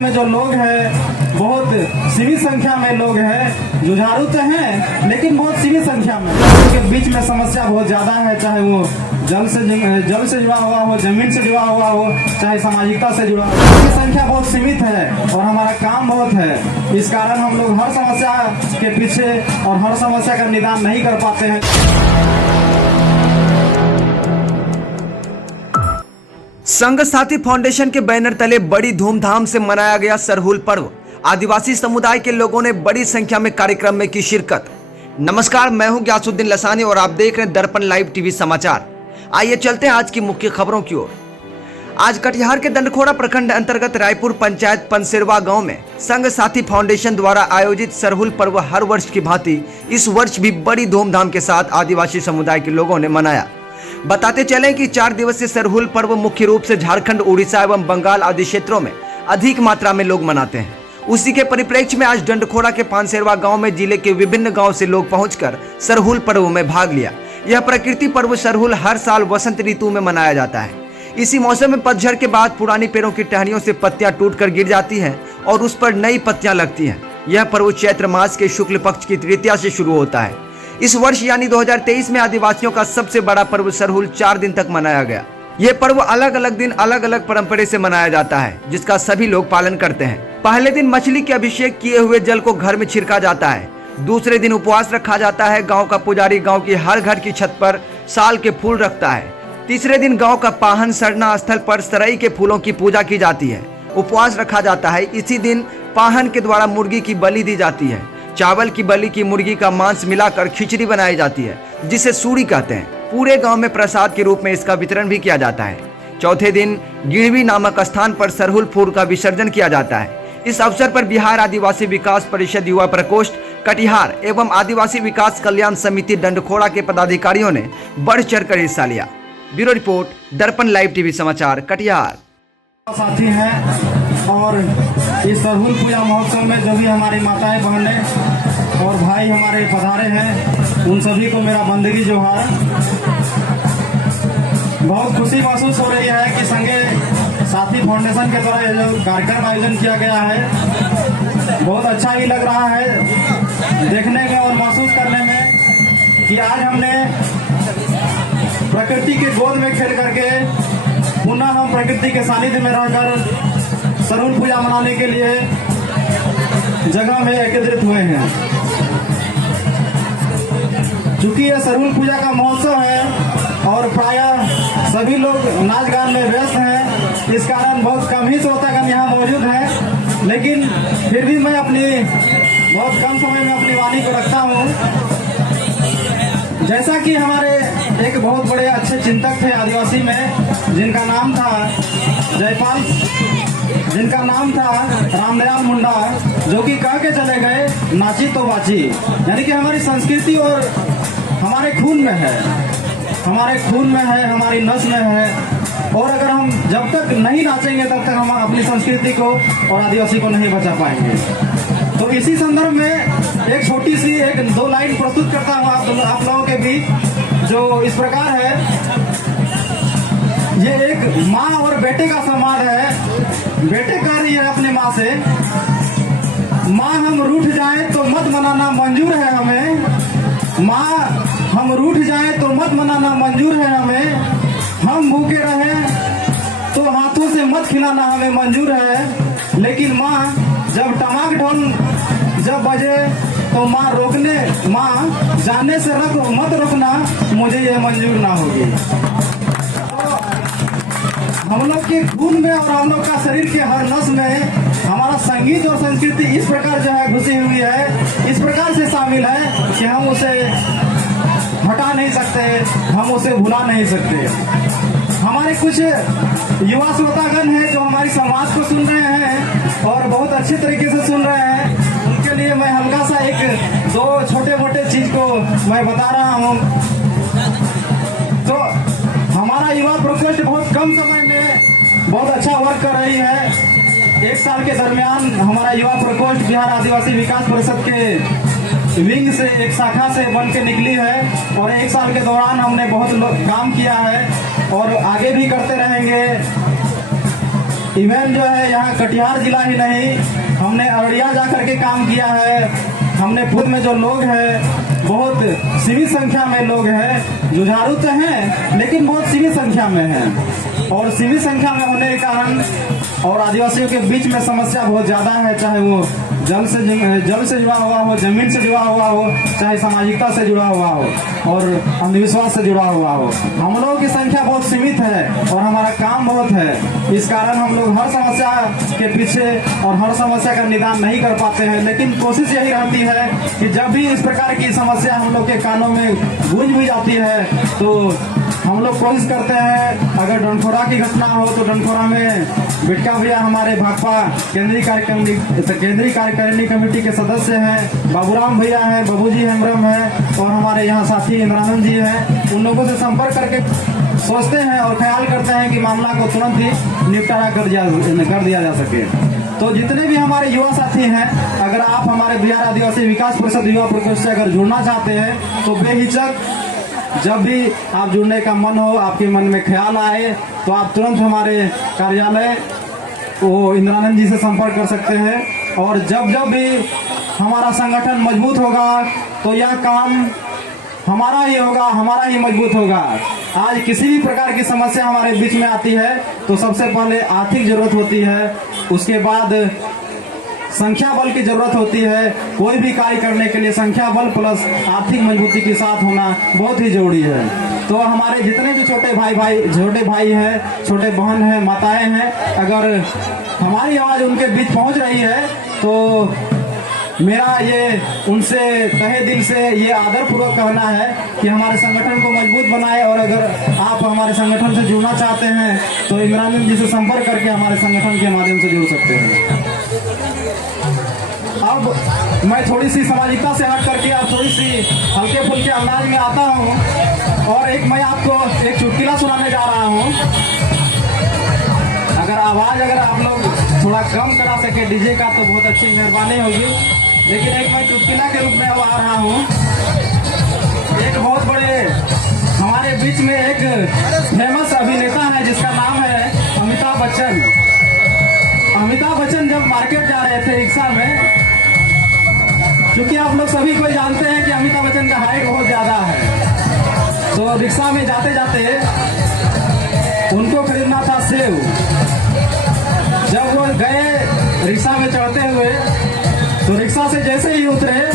में जो लोग हैं बहुत सीमित संख्या में लोग हैं। जुझारू तो हैं लेकिन बहुत सीमित संख्या में। लोगों के बीच में समस्या बहुत ज्यादा है, चाहे वो जल से जुड़ा हुआ हो, जमीन से जुड़ा हुआ हो, चाहे सामाजिकता से जुड़ा हो। इसकी संख्या बहुत सीमित है और हमारा काम बहुत है। इस कारण हम लोग हर समस्या के पीछे और हर समस्या का निदान नहीं कर पाते हैं। संघ साथी फाउंडेशन के बैनर तले बड़ी धूमधाम से मनाया गया सरहुल पर्व। आदिवासी समुदाय के लोगों ने बड़ी संख्या में कार्यक्रम में की शिरकत। नमस्कार, मैं हूं ग्यासुद्दीन लसानी और आप देख रहे हैं दर्पण लाइव टीवी समाचार। आइए चलते हैं आज की मुख्य खबरों की ओर। आज कटिहार के दंडखोड़ा प्रखंड अंतर्गत रायपुर पंचायत पंसेरवा गांव में संघ साथी फाउंडेशन द्वारा आयोजित सरहुल पर्व हर वर्ष की भांति इस वर्ष भी बड़ी धूमधाम के साथ आदिवासी समुदाय के लोगों ने मनाया। बताते चलें कि 4 दिवसीय सरहुल पर्व मुख्य रूप से झारखंड, उड़ीसा एवं बंगाल आदि क्षेत्रों में अधिक मात्रा में लोग मनाते हैं। उसी के परिप्रेक्ष्य में आज दंडखोड़ा के पानसेरवा गांव में जिले के विभिन्न गांव से लोग पहुंचकर सरहुल पर्व में भाग लिया। यह प्रकृति पर्व सरहुल हर साल वसंत ऋतु में मनाया जाता है। इसी मौसम में पतझड़ के बाद पुरानी पेड़ों की टहनियों से पत्तियां टूटकर गिर जाती हैं और उस पर नई पत्तियां लगती हैं। यह पर्व चैत्र मास के शुक्ल पक्ष की तृतीया से शुरू होता है। इस वर्ष यानी 2023 में आदिवासियों का सबसे बड़ा पर्व सरहुल 4 दिन तक मनाया गया। ये पर्व अलग अलग दिन अलग अलग परंपरा से मनाया जाता है, जिसका सभी लोग पालन करते हैं। पहले दिन मछली के अभिषेक किए हुए जल को घर में छिड़का जाता है। दूसरे दिन उपवास रखा जाता है। गांव का पुजारी गांव की हर घर की छत पर साल के फूल रखता है। तीसरे दिन गांव का पाहन सरना स्थल पर सरई के फूलों की पूजा की जाती है। उपवास रखा जाता है। इसी दिन पाहन के द्वारा मुर्गी की बलि दी जाती है। चावल की बलि की मुर्गी का मांस मिलाकर खिचड़ी बनाई जाती है, जिसे सूड़ी कहते हैं। पूरे गांव में प्रसाद के रूप में इसका वितरण भी किया जाता है। चौथे दिन गिरवी नामक स्थान पर सरहुल फूल का विसर्जन किया जाता है। इस अवसर पर बिहार आदिवासी विकास परिषद युवा प्रकोष्ठ कटिहार एवं आदिवासी विकास कल्याण समिति दंडखोड़ा के पदाधिकारियों ने बढ़ चढ़कर हिस्सा लिया। ब्यूरो रिपोर्ट, दर्पण लाइव टीवी समाचार, कटिहार। साथी हैं और इस सरहुल पूजा महोत्सव में जो भी हमारी माताएं, बहनें और भाई हमारे पधारे हैं, उन सभी को मेरा बंदगी जोहार। बहुत खुशी महसूस हो रही है कि संघ साथी फाउंडेशन के द्वारा जो कार्यक्रम आयोजन किया गया है, बहुत अच्छा ही लग रहा है देखने में और महसूस करने में कि आज हमने प्रकृति के गोद में खेल करके पुनः हम प्रकृति के सानिध्य में रहकर सरहुल पूजा मनाने के लिए जगह में एकत्रित हुए हैं। चूंकि यह सरहुल पूजा का महोत्सव है और प्रायः सभी लोग नाच गान में व्यस्त हैं, इस कारण बहुत कम ही श्रोतागण यहाँ मौजूद हैं। लेकिन फिर भी मैं अपनी बहुत कम समय में अपनी वाणी को रखता हूँ। जैसा कि हमारे एक बहुत बड़े अच्छे चिंतक थे आदिवासी में, जिनका नाम था जयपाल, जिनका नाम था रामदयाल मुंडा, जो कि कह के चले गए, नाची तो बाची। यानी कि हमारी संस्कृति और हमारे खून में है, हमारे खून में है, हमारी नस में है। और अगर हम जब तक नहीं नाचेंगे तब तक हम अपनी संस्कृति को और आदिवासी को नहीं बचा पाएंगे। तो इसी संदर्भ में एक छोटी सी 1-2 लाइन प्रस्तुत करता हूँ आप लोगों के बीच, जो इस प्रकार है। ये एक माँ और बेटे का संवाद है। बेटे कह रही है अपने माँ से, माँ हम रूठ जाएं तो मत मनाना मंजूर है हमें। माँ हम रूठ जाएं तो मत मनाना मंजूर है हमें। हम भूखे रहें तो हाथों से मत खिलाना हमें मंजूर है। लेकिन माँ जब टमाक ढोल जब बजे तो माँ जाने से मत रोकना, मुझे ये मंजूर ना होगी। हम लोग के खून में और हम लोग का शरीर के हर नस में हमारा संगीत और संस्कृति इस प्रकार जो है घुसी हुई है, इस प्रकार से शामिल है कि हम उसे हटा नहीं सकते, हम उसे भुला नहीं सकते। हमारे कुछ युवा श्रोतागण हैं जो हमारी संवाद को सुन रहे हैं और बहुत अच्छे तरीके से सुन रहे हैं। उनके लिए मैं हल्का सा 1-2 छोटे मोटे चीज को मैं बता रहा हूँ। तो हमारा युवा प्रकोष्ठ बहुत कम समय में बहुत अच्छा वर्क कर रही है। 1 साल के दरमियान हमारा युवा प्रकोष्ठ बिहार आदिवासी विकास परिषद के विंग से एक शाखा से बन के निकली है और 1 साल के दौरान हमने बहुत काम किया है और आगे भी करते रहेंगे। इवन जो है यहाँ कटिहार जिला ही नहीं, हमने अररिया जा करके काम किया है। हमने पूर्व में जो लोग हैं बहुत सीमित संख्या में लोग हैं, जुझारू तो हैं लेकिन बहुत सीमित संख्या में हैं, और सीमित संख्या में होने के कारण और आदिवासियों के बीच में समस्या बहुत ज़्यादा है, चाहे वो जल से जुड़ा हुआ हो, जमीन से जुड़ा हुआ हो, चाहे सामाजिकता से जुड़ा हुआ हो और अंधविश्वास से जुड़ा हुआ हो। हम लोगों की संख्या बहुत सीमित है और हमारा काम बहुत है, इस कारण हम लोग हर समस्या के पीछे और हर समस्या का निदान नहीं कर पाते हैं। लेकिन कोशिश यही रहती है कि जब भी इस प्रकार की समस्या हम लोग के कानों में गूंज भी जाती है तो हम लोग कोशिश करते हैं, अगर डंडखोरा की घटना हो तो डंडखोरा में बिटका भैया हमारे भाकपा केंद्रीय कार्यकारिणी कमेटी के सदस्य हैं, बाबूराम भैया हैं, बाबूजी हेम्ब्रम हैं और हमारे यहाँ साथी इंद्रानंद जी हैं। उन लोगों से संपर्क करके सोचते हैं और ख्याल करते हैं कि मामला को तुरंत ही निपटारा कर दिया जा सके। तो जितने भी हमारे युवा साथी हैं, अगर आप हमारे बिहार आदिवासी विकास परिषद युवा प्रकोष्ठ से अगर जुड़ना चाहते हैं तो बेहिचक जब भी आप जुड़ने का मन हो, आपके मन में ख्याल आए तो आप तुरंत हमारे कार्यालय वो इंद्रानंद जी से संपर्क कर सकते हैं। और जब भी हमारा संगठन मजबूत होगा तो यह काम हमारा ही होगा, हमारा ही मजबूत होगा। आज किसी भी प्रकार की समस्या हमारे बीच में आती है तो सबसे पहले आर्थिक जरूरत होती है, उसके बाद संख्या बल की जरूरत होती है। कोई भी कार्य करने के लिए संख्या बल प्लस आर्थिक मजबूती के साथ होना बहुत ही जरूरी है। तो हमारे जितने भी छोटे भाई हैं, छोटे बहन हैं, माताएं हैं, अगर हमारी आवाज उनके बीच पहुंच रही है तो मेरा ये उनसे तहे दिल से ये आदरपूर्वक कहना है कि हमारे संगठन को मजबूत बनाए। और अगर आप हमारे संगठन से जुड़ना चाहते हैं तो इंद्रानंद जी से संपर्क करके हमारे संगठन के माध्यम से जुड़ सकते हैं। अब मैं थोड़ी सी सामाजिकता से हट करके अब थोड़ी सी हल्के फुल्के अंदाज में आता हूँ और मैं आपको एक चुटकुला सुनाने जा रहा हूँ। अगर आप लोग थोड़ा कम करा सके डीजे का तो बहुत अच्छी मेहरबानी होगी। लेकिन एक मैं चुटकुला के रूप में अब आ रहा हूँ। एक बहुत बड़े हमारे बीच में एक फेमस अभिनेता है जिसका नाम है अमिताभ बच्चन। अमिताभ बच्चन जब मार्केट जा रहे थे रिक्शा में, क्योंकि आप लोग सभी कोई जानते हैं कि अमिताभ बच्चन का हाइट बहुत ज्यादा है, तो रिक्शा में जाते जाते उनको खरीदना था सेव। जब वो गए रिक्शा में चढ़ते हुए तो रिक्शा से जैसे ही उतरे